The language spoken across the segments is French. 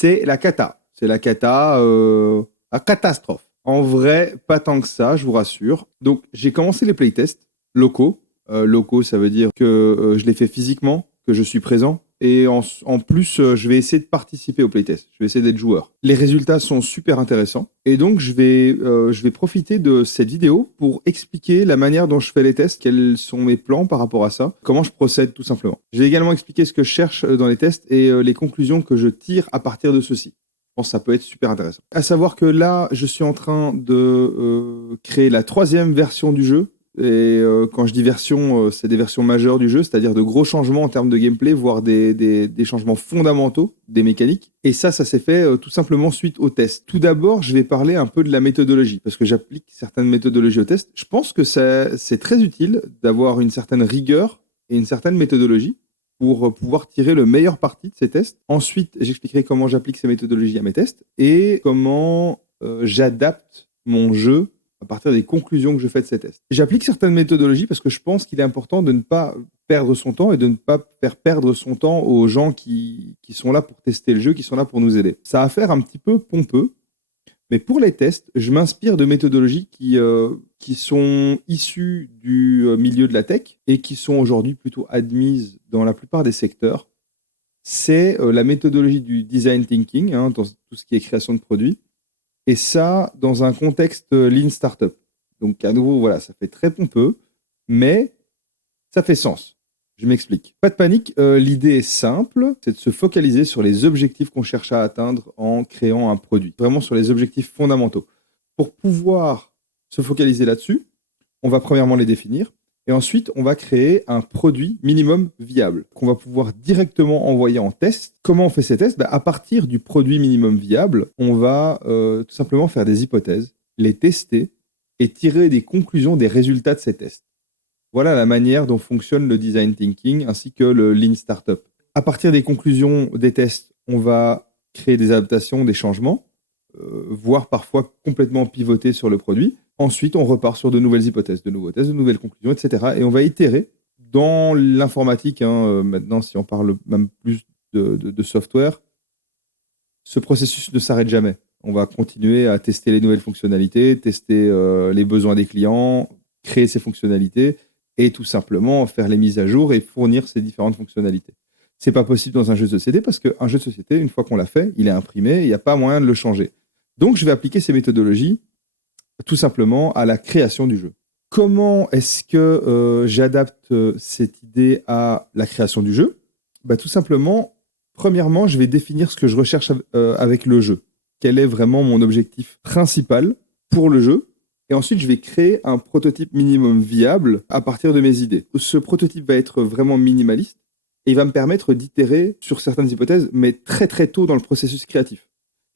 c'est la cata. C'est la cata, la catastrophe. En vrai, pas tant que ça, je vous rassure. Donc, j'ai commencé les playtests locaux. Locaux, ça veut dire que je les fais physiquement, que je suis présent. Et en plus, je vais essayer de participer au playtest. Je vais essayer d'être joueur. Les résultats sont super intéressants. Et donc, je vais profiter de cette vidéo pour expliquer la manière dont je fais les tests, quels sont mes plans par rapport à ça, comment je procède tout simplement. Je vais également expliquer ce que je cherche dans les tests et les conclusions que je tire à partir de ceux-ci. Je pense que ça peut être super intéressant. À savoir que là, je suis en train de créer la 3e version du jeu. Et quand je dis version, c'est des versions majeures du jeu, c'est-à-dire de gros changements en termes de gameplay, voire des changements fondamentaux des mécaniques. Et ça s'est fait tout simplement suite au test. Tout d'abord, je vais parler un peu de la méthodologie, parce que j'applique certaines méthodologies au test. Je pense que c'est très utile d'avoir une certaine rigueur et une certaine méthodologie pour pouvoir tirer le meilleur parti de ces tests. Ensuite, j'expliquerai comment j'applique ces méthodologies à mes tests et comment j'adapte mon jeu à partir des conclusions que je fais de ces tests. J'applique certaines méthodologies parce que je pense qu'il est important de ne pas perdre son temps et de ne pas faire perdre son temps aux gens qui sont là pour tester le jeu, qui sont là pour nous aider. Ça va faire un petit peu pompeux, mais pour les tests, je m'inspire de méthodologies qui sont issues du milieu de la tech et qui sont aujourd'hui plutôt admises dans la plupart des secteurs. C'est la méthodologie du design thinking, dans tout ce qui est création de produits. Et ça, dans un contexte Lean Startup. Donc, à nouveau, voilà, ça fait très pompeux, mais ça fait sens. Je m'explique. Pas de panique, l'idée est simple, c'est de se focaliser sur les objectifs qu'on cherche à atteindre en créant un produit. Vraiment sur les objectifs fondamentaux. Pour pouvoir se focaliser là-dessus, on va premièrement les définir, et ensuite, on va créer un produit minimum viable qu'on va pouvoir directement envoyer en test. Comment on fait ces tests ? À partir du produit minimum viable, on va tout simplement faire des hypothèses, les tester et tirer des conclusions des résultats de ces tests. Voilà la manière dont fonctionne le design thinking ainsi que le Lean Startup. À partir des conclusions des tests, on va créer des adaptations, des changements, voire parfois complètement pivoter sur le produit. Ensuite, on repart sur de nouvelles hypothèses, de nouveaux tests, de nouvelles conclusions, etc. Et on va itérer. Dans l'informatique, maintenant, si on parle même plus de software, ce processus ne s'arrête jamais. On va continuer à tester les nouvelles fonctionnalités, tester les besoins des clients, créer ces fonctionnalités et tout simplement faire les mises à jour et fournir ces différentes fonctionnalités. C'est pas possible dans un jeu de société parce qu'un jeu de société, une fois qu'on l'a fait, il est imprimé, il n'y a pas moyen de le changer. Donc, je vais appliquer ces méthodologies tout simplement à la création du jeu. Comment est-ce que j'adapte cette idée à la création du jeu ? Tout simplement, premièrement, je vais définir ce que je recherche avec le jeu. Quel est vraiment mon objectif principal pour le jeu ? Et ensuite, je vais créer un prototype minimum viable à partir de mes idées. Ce prototype va être vraiment minimaliste et il va me permettre d'itérer sur certaines hypothèses, mais très très tôt dans le processus créatif.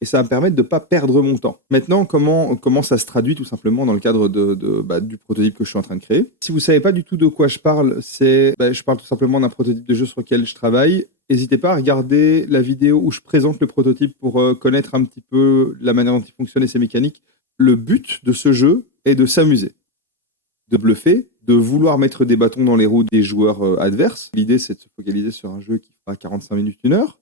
Et ça va me permettre de ne pas perdre mon temps. Maintenant, comment ça se traduit tout simplement dans le cadre du prototype que je suis en train de créer ? Si vous ne savez pas du tout de quoi je parle, je parle tout simplement d'un prototype de jeu sur lequel je travaille. N'hésitez pas à regarder la vidéo où je présente le prototype pour connaître un petit peu la manière dont il fonctionne et ses mécaniques. Le but de ce jeu est de s'amuser, de bluffer, de vouloir mettre des bâtons dans les roues des joueurs adverses. L'idée, c'est de se focaliser sur un jeu qui fera 45 minutes, 1 heure.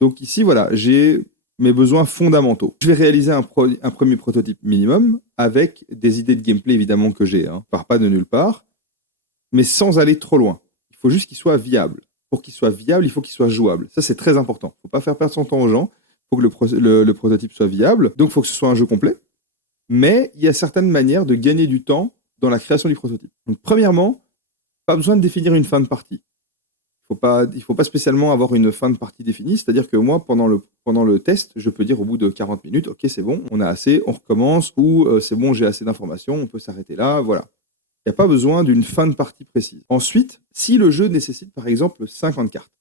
Donc ici, voilà, j'ai mes besoins fondamentaux. Je vais réaliser un premier prototype minimum avec des idées de gameplay évidemment que j'ai, part pas de nulle part, mais sans aller trop loin. Il faut juste qu'il soit viable. Pour qu'il soit viable, il faut qu'il soit jouable. Ça, c'est très important. Il ne faut pas faire perdre son temps aux gens. Il faut que le prototype soit viable. Donc, il faut que ce soit un jeu complet. Mais il y a certaines manières de gagner du temps dans la création du prototype. Donc, premièrement, pas besoin de définir une fin de partie. Il faut pas spécialement avoir une fin de partie définie. C'est-à-dire que moi, pendant le test, je peux dire au bout de 40 minutes, OK, c'est bon, on a assez, on recommence, ou c'est bon, j'ai assez d'informations, on peut s'arrêter là, voilà. Il n'y a pas besoin d'une fin de partie précise. Ensuite, si le jeu nécessite par exemple 50 cartes,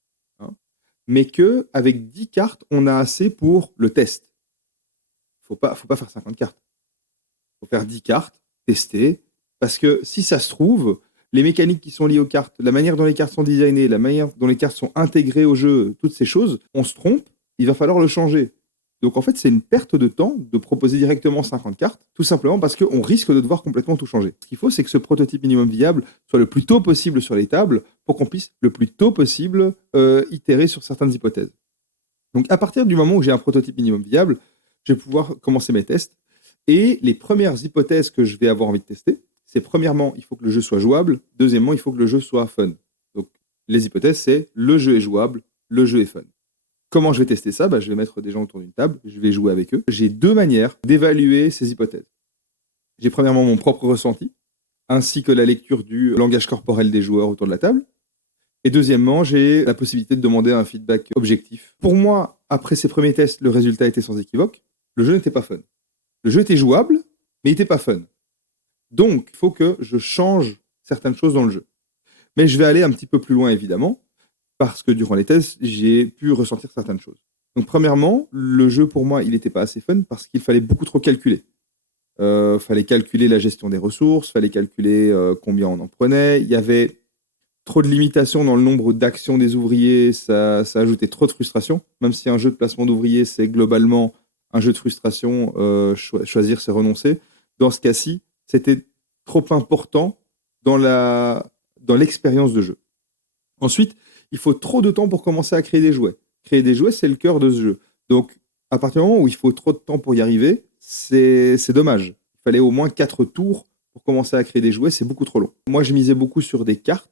mais qu'avec 10 cartes, on a assez pour le test, faut pas faire 50 cartes. Il faut faire 10 cartes, tester, parce que si ça se trouve, les mécaniques qui sont liées aux cartes, la manière dont les cartes sont designées, la manière dont les cartes sont intégrées au jeu, toutes ces choses, on se trompe, il va falloir le changer. Donc en fait, c'est une perte de temps de proposer directement 50 cartes, tout simplement parce qu'on risque de devoir complètement tout changer. Ce qu'il faut, c'est que ce prototype minimum viable soit le plus tôt possible sur les tables pour qu'on puisse le plus tôt possible itérer sur certaines hypothèses. Donc, à partir du moment où j'ai un prototype minimum viable, je vais pouvoir commencer mes tests. Et les premières hypothèses que je vais avoir envie de tester, c'est premièrement, il faut que le jeu soit jouable. Deuxièmement, il faut que le jeu soit fun. Donc, les hypothèses, c'est le jeu est jouable, le jeu est fun. Comment je vais tester ça? Je vais mettre des gens autour d'une table, je vais jouer avec eux. J'ai deux manières d'évaluer ces hypothèses. J'ai premièrement mon propre ressenti, ainsi que la lecture du langage corporel des joueurs autour de la table. Et deuxièmement, j'ai la possibilité de demander un feedback objectif. Pour moi, après ces premiers tests, le résultat était sans équivoque. Le jeu n'était pas fun. Le jeu était jouable, mais il n'était pas fun. Donc, il faut que je change certaines choses dans le jeu. Mais je vais aller un petit peu plus loin, évidemment, parce que durant les tests, j'ai pu ressentir certaines choses. Donc, premièrement, le jeu, pour moi, il n'était pas assez fun parce qu'il fallait beaucoup trop calculer. Fallait calculer la gestion des ressources, fallait calculer combien on en prenait. Il y avait trop de limitations dans le nombre d'actions des ouvriers, ça ajoutait trop de frustration. Même si un jeu de placement d'ouvriers, c'est globalement un jeu de frustration, choisir, c'est renoncer. Dans ce cas-ci, c'était trop important dans l'expérience de jeu. Ensuite, il faut trop de temps pour commencer à créer des jouets. Créer des jouets, c'est le cœur de ce jeu. Donc, à partir du moment où il faut trop de temps pour y arriver, c'est dommage. Il fallait au moins 4 tours pour commencer à créer des jouets, c'est beaucoup trop long. Moi, je misais beaucoup sur des cartes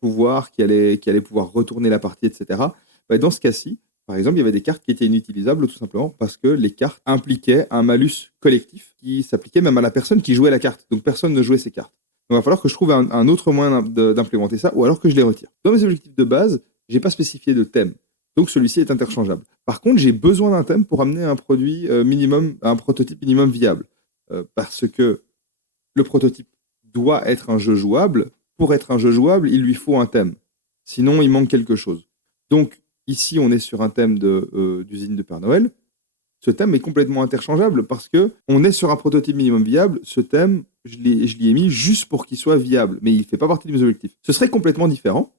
pouvoir qui allaient pouvoir retourner la partie, etc. Dans ce cas-ci, par exemple, il y avait des cartes qui étaient inutilisables tout simplement parce que les cartes impliquaient un malus collectif qui s'appliquait même à la personne qui jouait la carte. Donc, personne ne jouait ces cartes. Donc, il va falloir que je trouve un autre moyen d'implémenter ça ou alors que je les retire. Dans mes objectifs de base, je n'ai pas spécifié de thème. Donc, celui-ci est interchangeable. Par contre, j'ai besoin d'un thème pour amener un produit minimum, un prototype minimum viable. Parce que le prototype doit être un jeu jouable. Pour être un jeu jouable, il lui faut un thème. Sinon, il manque quelque chose. Donc, ici, on est sur un thème d'usine de Père Noël. Ce thème est complètement interchangeable parce qu'on est sur un prototype minimum viable. Ce thème, je l'y ai mis juste pour qu'il soit viable, mais il ne fait pas partie de mes objectifs. Ce serait complètement différent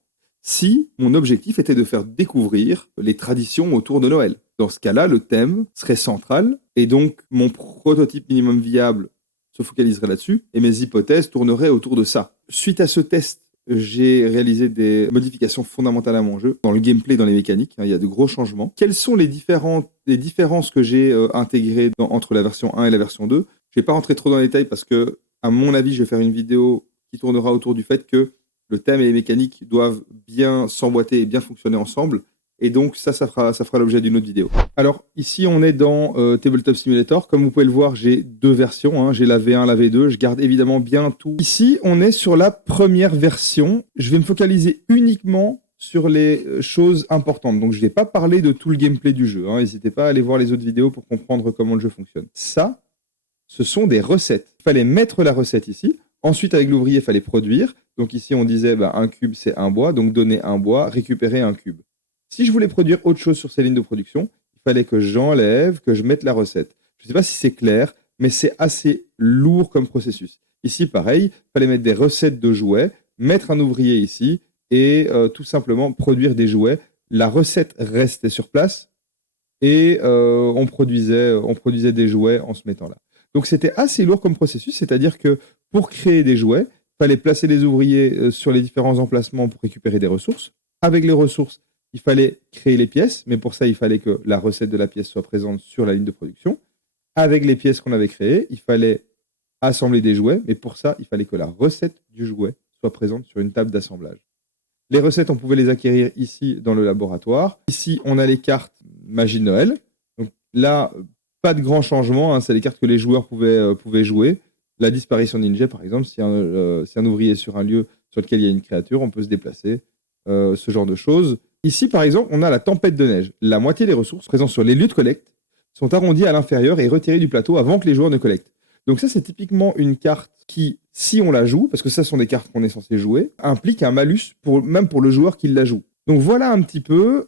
si mon objectif était de faire découvrir les traditions autour de Noël. Dans ce cas-là, le thème serait central et donc mon prototype minimum viable se focaliserait là-dessus et mes hypothèses tourneraient autour de ça. Suite à ce test, j'ai réalisé des modifications fondamentales à mon jeu, dans le gameplay, dans les mécaniques. Il y a de gros changements. Quelles sont les différences que j'ai intégrées entre la version 1 et la version 2? Je ne vais pas rentrer trop dans les détails parce que, à mon avis, je vais faire une vidéo qui tournera autour du fait que le thème et les mécaniques doivent bien s'emboîter et bien fonctionner ensemble. Et donc, ça fera l'objet d'une autre vidéo. Alors, ici, on est dans Tabletop Simulator. Comme vous pouvez le voir, j'ai deux versions. J'ai la V1, la V2. Je garde évidemment bien tout. Ici, on est sur la première version. Je vais me focaliser uniquement sur les choses importantes. Donc, je ne vais pas parler de tout le gameplay du jeu. N'hésitez pas à aller voir les autres vidéos pour comprendre comment le jeu fonctionne. Ça, ce sont des recettes. Il fallait mettre la recette ici. Ensuite, avec l'ouvrier, il fallait produire. Donc ici, on disait un cube, c'est un bois. Donc, donner un bois, récupérer un cube. Si je voulais produire autre chose sur ces lignes de production, il fallait que j'enlève, que je mette la recette. Je ne sais pas si c'est clair, mais c'est assez lourd comme processus. Ici, pareil, il fallait mettre des recettes de jouets, mettre un ouvrier ici et tout simplement produire des jouets. La recette restait sur place et on produisait des jouets en se mettant là. Donc c'était assez lourd comme processus, c'est-à-dire que pour créer des jouets, il fallait placer les ouvriers sur les différents emplacements pour récupérer des ressources. Avec les ressources, il fallait créer les pièces, mais pour ça, il fallait que la recette de la pièce soit présente sur la ligne de production. Avec les pièces qu'on avait créées, il fallait assembler des jouets, mais pour ça, il fallait que la recette du jouet soit présente sur une table d'assemblage. Les recettes, on pouvait les acquérir ici dans le laboratoire. Ici, on a les cartes Magie de Noël. Donc là, pas de grand changement, c'est les cartes que les joueurs pouvaient jouer. La disparition ninja, par exemple, si un ouvrier est sur un lieu sur lequel il y a une créature, on peut se déplacer, ce genre de choses. Ici, par exemple, on a la tempête de neige. La moitié des ressources présentes sur les lieux de collecte sont arrondies à l'inférieur et retirées du plateau avant que les joueurs ne collectent. Donc ça, c'est typiquement une carte qui, si on la joue, parce que ça sont des cartes qu'on est censé jouer, implique un malus, même pour le joueur qui la joue. Donc voilà un petit peu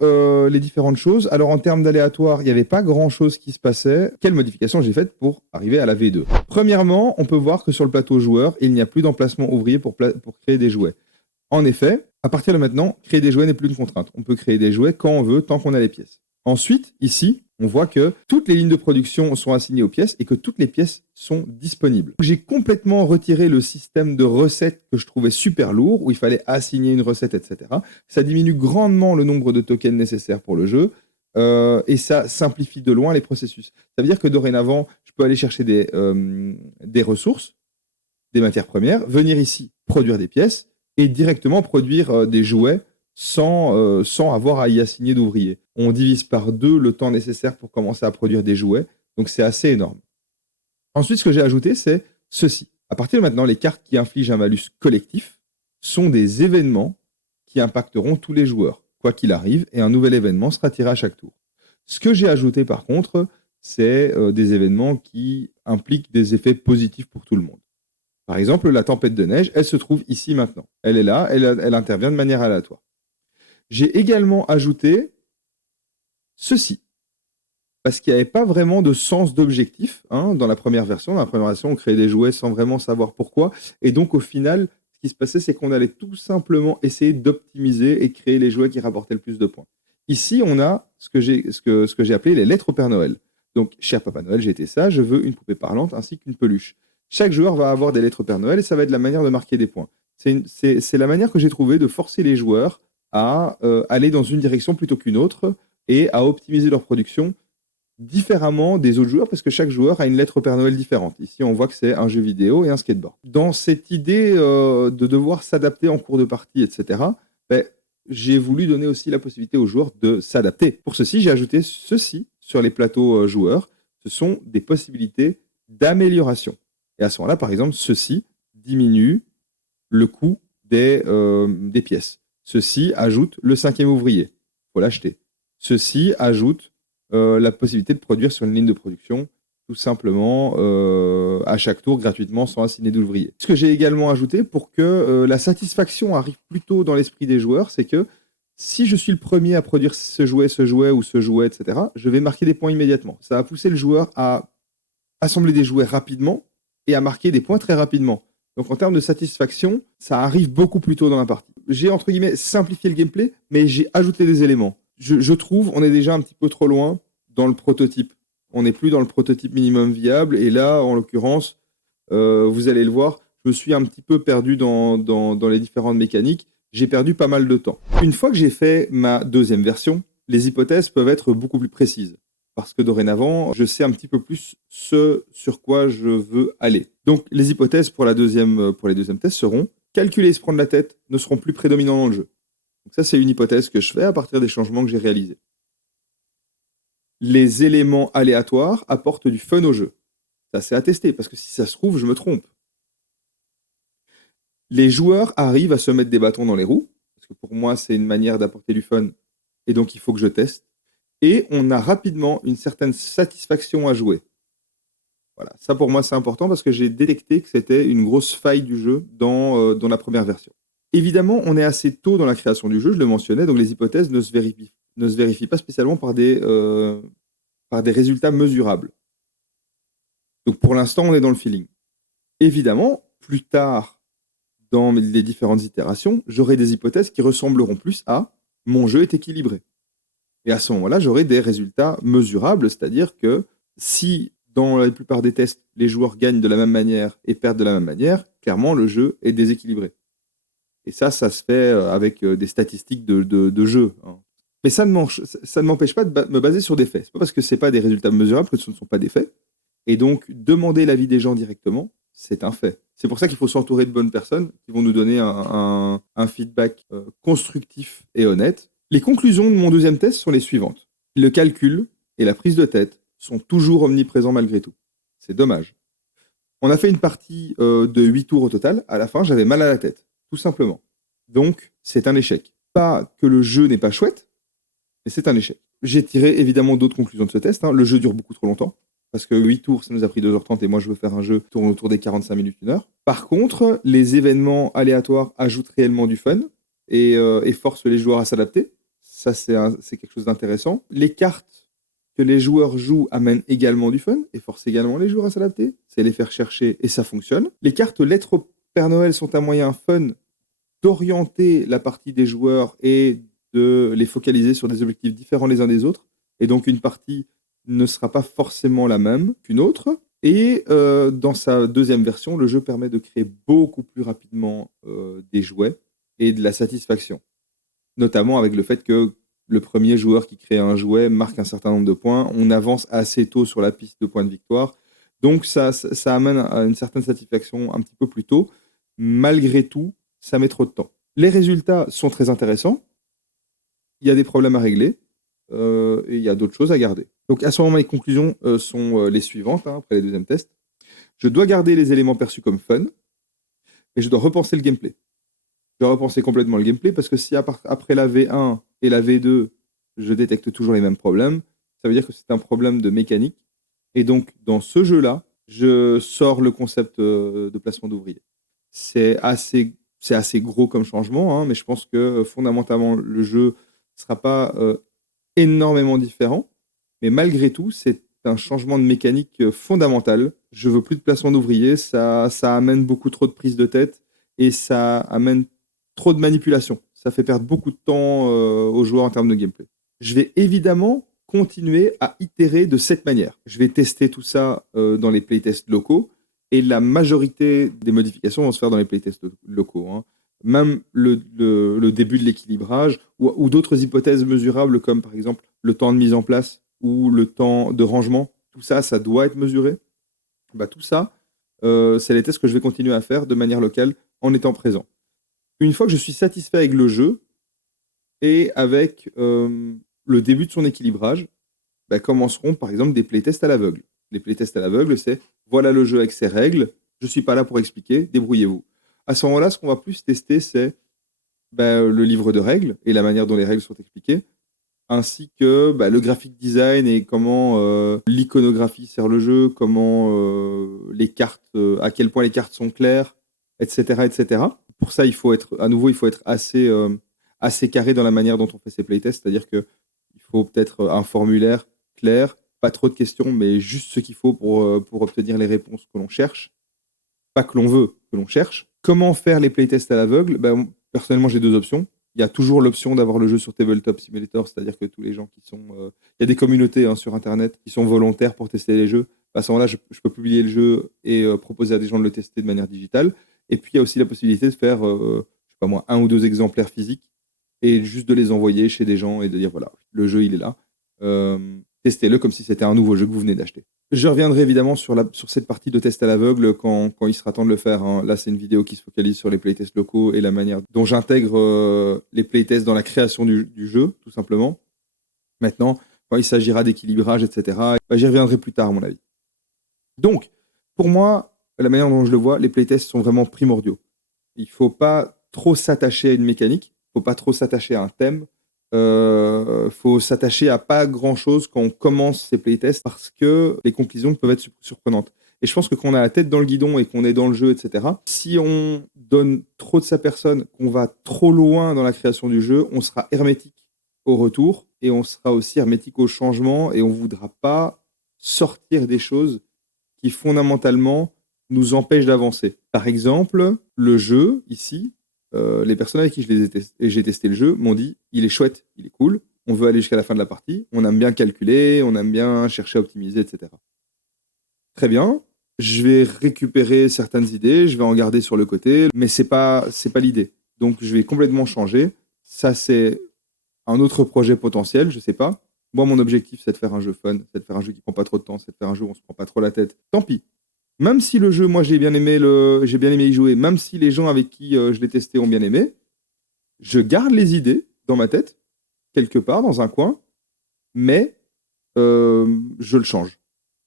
les différentes choses. Alors en termes d'aléatoire, il n'y avait pas grand-chose qui se passait. Quelles modifications j'ai faites pour arriver à la V2? Premièrement, on peut voir que sur le plateau joueur, il n'y a plus d'emplacement ouvrier pour créer des jouets. En effet, à partir de maintenant, créer des jouets n'est plus une contrainte. On peut créer des jouets quand on veut, tant qu'on a les pièces. Ensuite, ici, on voit que toutes les lignes de production sont assignées aux pièces et que toutes les pièces sont disponibles. J'ai complètement retiré le système de recettes que je trouvais super lourd, où il fallait assigner une recette, etc. Ça diminue grandement le nombre de tokens nécessaires pour le jeu. et ça simplifie de loin les processus. Ça veut dire que dorénavant, je peux aller chercher des ressources, des matières premières, venir ici produire des pièces et directement produire des jouets sans avoir à y assigner d'ouvriers. On divise par 2 le temps nécessaire pour commencer à produire des jouets, donc c'est assez énorme. Ensuite, ce que j'ai ajouté, c'est ceci. À partir de maintenant, les cartes qui infligent un malus collectif sont des événements qui impacteront tous les joueurs, quoi qu'il arrive, et un nouvel événement sera tiré à chaque tour. Ce que j'ai ajouté, par contre, c'est des événements qui impliquent des effets positifs pour tout le monde. Par exemple, la tempête de neige, elle se trouve ici maintenant. Elle est là, elle intervient de manière aléatoire. J'ai également ajouté ceci, parce qu'il n'y avait pas vraiment de sens d'objectif dans la première version. Dans la première version, on créait des jouets sans vraiment savoir pourquoi. Et donc, au final, ce qui se passait, c'est qu'on allait tout simplement essayer d'optimiser et créer les jouets qui rapportaient le plus de points. Ici, on a ce que j'ai appelé les lettres au Père Noël. Donc, cher Papa Noël, j'ai été ça, je veux une poupée parlante ainsi qu'une peluche. Chaque joueur va avoir des lettres au Père Noël et ça va être la manière de marquer des points. C'est la manière que j'ai trouvé de forcer les joueurs à aller dans une direction plutôt qu'une autre et à optimiser leur production différemment des autres joueurs parce que chaque joueur a une lettre au Père Noël différente. Ici, on voit que c'est un jeu vidéo et un skateboard. Dans cette idée de devoir s'adapter en cours de partie, etc., j'ai voulu donner aussi la possibilité aux joueurs de s'adapter. Pour ceci, j'ai ajouté ceci sur les plateaux joueurs. Ce sont des possibilités d'amélioration. Et à ce moment-là, par exemple, ceci diminue le coût des pièces. Ceci ajoute le 5e ouvrier. Il faut l'acheter. Ceci ajoute la possibilité de produire sur une ligne de production, tout simplement à chaque tour gratuitement sans assigner d'ouvrier. Ce que j'ai également ajouté pour que la satisfaction arrive plus tôt dans l'esprit des joueurs, c'est que si je suis le premier à produire ce jouet, ou ce jouet, etc., je vais marquer des points immédiatement. Ça va pousser le joueur à assembler des jouets rapidement et à marquer des points très rapidement. Donc en termes de satisfaction, ça arrive beaucoup plus tôt dans la partie. J'ai entre guillemets simplifié le gameplay, mais j'ai ajouté des éléments. Je trouve on est déjà un petit peu trop loin dans le prototype. On n'est plus dans le prototype minimum viable. Et là, en l'occurrence, vous allez le voir, je me suis un petit peu perdu dans les différentes mécaniques. J'ai perdu pas mal de temps. Une fois que j'ai fait ma deuxième version, les hypothèses peuvent être beaucoup plus précises. Parce que dorénavant, je sais un petit peu plus ce sur quoi je veux aller. Donc, les hypothèses pour les deuxièmes tests seront calculer et se prendre la tête ne seront plus prédominants dans le jeu. Donc ça, c'est une hypothèse que je fais à partir des changements que j'ai réalisés. Les éléments aléatoires apportent du fun au jeu. Ça, c'est attesté, parce que si ça se trouve, je me trompe. Les joueurs arrivent à se mettre des bâtons dans les roues, parce que pour moi, c'est une manière d'apporter du fun, et donc il faut que je teste. Et on a rapidement une certaine satisfaction à jouer. Voilà, ça pour moi c'est important parce que j'ai détecté que c'était une grosse faille du jeu dans la première version. Évidemment, on est assez tôt dans la création du jeu, je le mentionnais, donc les hypothèses ne se vérifient pas spécialement par des résultats mesurables. Donc pour l'instant, on est dans le feeling. Évidemment, plus tard, dans les différentes itérations, j'aurai des hypothèses qui ressembleront plus à « mon jeu est équilibré ». Et à ce moment-là, j'aurai des résultats mesurables, c'est-à-dire que si dans la plupart des tests, les joueurs gagnent de la même manière et perdent de la même manière, clairement, le jeu est déséquilibré. Et ça se fait avec des statistiques de jeu. Mais ça ne m'empêche pas de me baser sur des faits. C'est pas parce que ce n'est pas des résultats mesurables que ce ne sont pas des faits. Et donc, demander l'avis des gens directement, c'est un fait. C'est pour ça qu'il faut s'entourer de bonnes personnes qui vont nous donner un feedback constructif et honnête. Les conclusions de mon deuxième test sont les suivantes. Le calcul et la prise de tête sont toujours omniprésents malgré tout. C'est dommage. On a fait une partie de 8 tours au total. À la fin, j'avais mal à la tête, tout simplement. Donc, c'est un échec. Pas que le jeu n'est pas chouette, mais c'est un échec. J'ai tiré évidemment d'autres conclusions de ce test. Le jeu dure beaucoup trop longtemps. Parce que 8 tours, ça nous a pris 2h30 et moi, je veux faire un jeu qui tourne autour des 45 minutes, 1 heure. Par contre, les événements aléatoires ajoutent réellement du fun et forcent les joueurs à s'adapter. Ça, c'est quelque chose d'intéressant. Les cartes que les joueurs jouent amènent également du fun et forcent également les joueurs à s'adapter. C'est les faire chercher et ça fonctionne. Les cartes lettres au Père Noël sont un moyen fun d'orienter la partie des joueurs et de les focaliser sur des objectifs différents les uns des autres. Et donc, une partie ne sera pas forcément la même qu'une autre. Et dans sa deuxième version, le jeu permet de créer beaucoup plus rapidement des jouets et de la satisfaction. Notamment avec le fait que le premier joueur qui crée un jouet marque un certain nombre de points. On avance assez tôt sur la piste de points de victoire. Donc ça amène à une certaine satisfaction un petit peu plus tôt. Malgré tout, ça met trop de temps. Les résultats sont très intéressants. Il y a des problèmes à régler. Et il y a d'autres choses à garder. Donc à ce moment, les conclusions sont les suivantes, hein, après les deuxièmes tests. Je dois garder les éléments perçus comme fun, et je dois repenser le gameplay. Je dois repenser complètement le gameplay, parce que si après la V1 et la V2, je détecte toujours les mêmes problèmes, ça veut dire que c'est un problème de mécanique. Et donc, dans ce jeu-là, je sors le concept de placement d'ouvriers. C'est assez gros comme changement, hein, mais je pense que fondamentalement, le jeu ne sera pas énormément différent. Mais malgré tout, c'est un changement de mécanique fondamental. Je veux plus de placement d'ouvriers, ça amène beaucoup trop de prise de tête et ça amène trop de manipulation. Ça fait perdre beaucoup de temps aux joueurs en termes de gameplay. Je vais évidemment continuer à itérer de cette manière. Je vais tester tout ça dans les playtests locaux et la majorité des modifications vont se faire dans les playtests locaux, hein. Même le début de l'équilibrage ou d'autres hypothèses mesurables comme par exemple le temps de mise en place ou le temps de rangement, tout ça, ça doit être mesuré. Bah, tout ça, c'est les tests que je vais continuer à faire de manière locale en étant présent. Une fois que je suis satisfait avec le jeu et avec le début de son équilibrage, bah, commenceront par exemple des playtests à l'aveugle. Les playtests à l'aveugle, c'est voilà le jeu avec ses règles, je ne suis pas là pour expliquer, débrouillez-vous. À ce moment-là, ce qu'on va plus tester, c'est le livre de règles et la manière dont les règles sont expliquées, ainsi que le graphic design et comment l'iconographie sert le jeu, comment les cartes, à quel point les cartes sont claires, etc., etc. Pour ça, il faut être assez carré dans la manière dont on fait ces playtests, c'est-à-dire qu'il faut peut-être un formulaire clair, pas trop de questions, mais juste ce qu'il faut pour obtenir les réponses que l'on cherche, pas que l'on veut, que l'on cherche. Comment faire les playtests à l'aveugle? Personnellement, j'ai 2 options. Il y a toujours l'option d'avoir le jeu sur Tabletop Simulator, c'est-à-dire que tous les gens qui sont... il y a des communautés sur Internet qui sont volontaires pour tester les jeux. À ce moment-là, je peux publier le jeu et proposer à des gens de le tester de manière digitale. Et puis, il y a aussi la possibilité de faire, je sais pas moi, 1 ou 2 exemplaires physiques et juste de les envoyer chez des gens et de dire, voilà, le jeu, il est là. Testez-le comme si c'était un nouveau jeu que vous venez d'acheter. Je reviendrai évidemment sur cette partie de test à l'aveugle quand il sera temps de le faire, hein. Là, c'est une vidéo qui se focalise sur les playtests locaux et la manière dont j'intègre les playtests dans la création du jeu, tout simplement. Maintenant, quand il s'agira d'équilibrage, etc., j'y reviendrai plus tard, à mon avis. Donc, pour moi, la manière dont je le vois, les playtests sont vraiment primordiaux. Il ne faut pas trop s'attacher à une mécanique, il ne faut pas trop s'attacher à un thème. Faut s'attacher à pas grand-chose quand on commence ces playtests parce que les conclusions peuvent être surprenantes. Et je pense que quand on a la tête dans le guidon et qu'on est dans le jeu, etc., si on donne trop de sa personne, qu'on va trop loin dans la création du jeu, on sera hermétique au retour et on sera aussi hermétique au changement et on voudra pas sortir des choses qui fondamentalement nous empêchent d'avancer. Par exemple, le jeu, ici, les personnes avec qui j'ai testé le jeu m'ont dit il est chouette, il est cool, on veut aller jusqu'à la fin de la partie, on aime bien calculer, on aime bien chercher à optimiser, etc. Très bien, je vais récupérer certaines idées, je vais en garder sur le côté, mais c'est pas l'idée. Donc je vais complètement changer. Ça, c'est un autre projet potentiel, je sais pas. Moi, mon objectif, c'est de faire un jeu fun, c'est de faire un jeu qui prend pas trop de temps, c'est de faire un jeu où on se prend pas trop la tête. Tant pis. Même si le jeu, moi, j'ai bien aimé y jouer, même si les gens avec qui je l'ai testé ont bien aimé, je garde les idées dans ma tête, quelque part, dans un coin, mais je le change.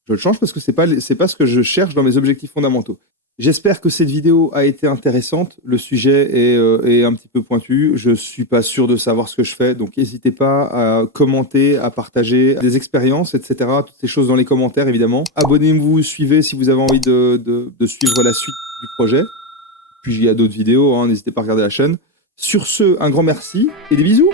Je le change parce que c'est pas ce que je cherche dans mes objectifs fondamentaux. J'espère que cette vidéo a été intéressante. Le sujet est un petit peu pointu. Je suis pas sûr de savoir ce que je fais, donc n'hésitez pas à commenter, à partager des expériences, etc. Toutes ces choses dans les commentaires, évidemment. Abonnez-vous, suivez si vous avez envie de suivre la suite du projet. Puis il y a d'autres vidéos, hein, n'hésitez pas à regarder la chaîne. Sur ce, un grand merci et des bisous.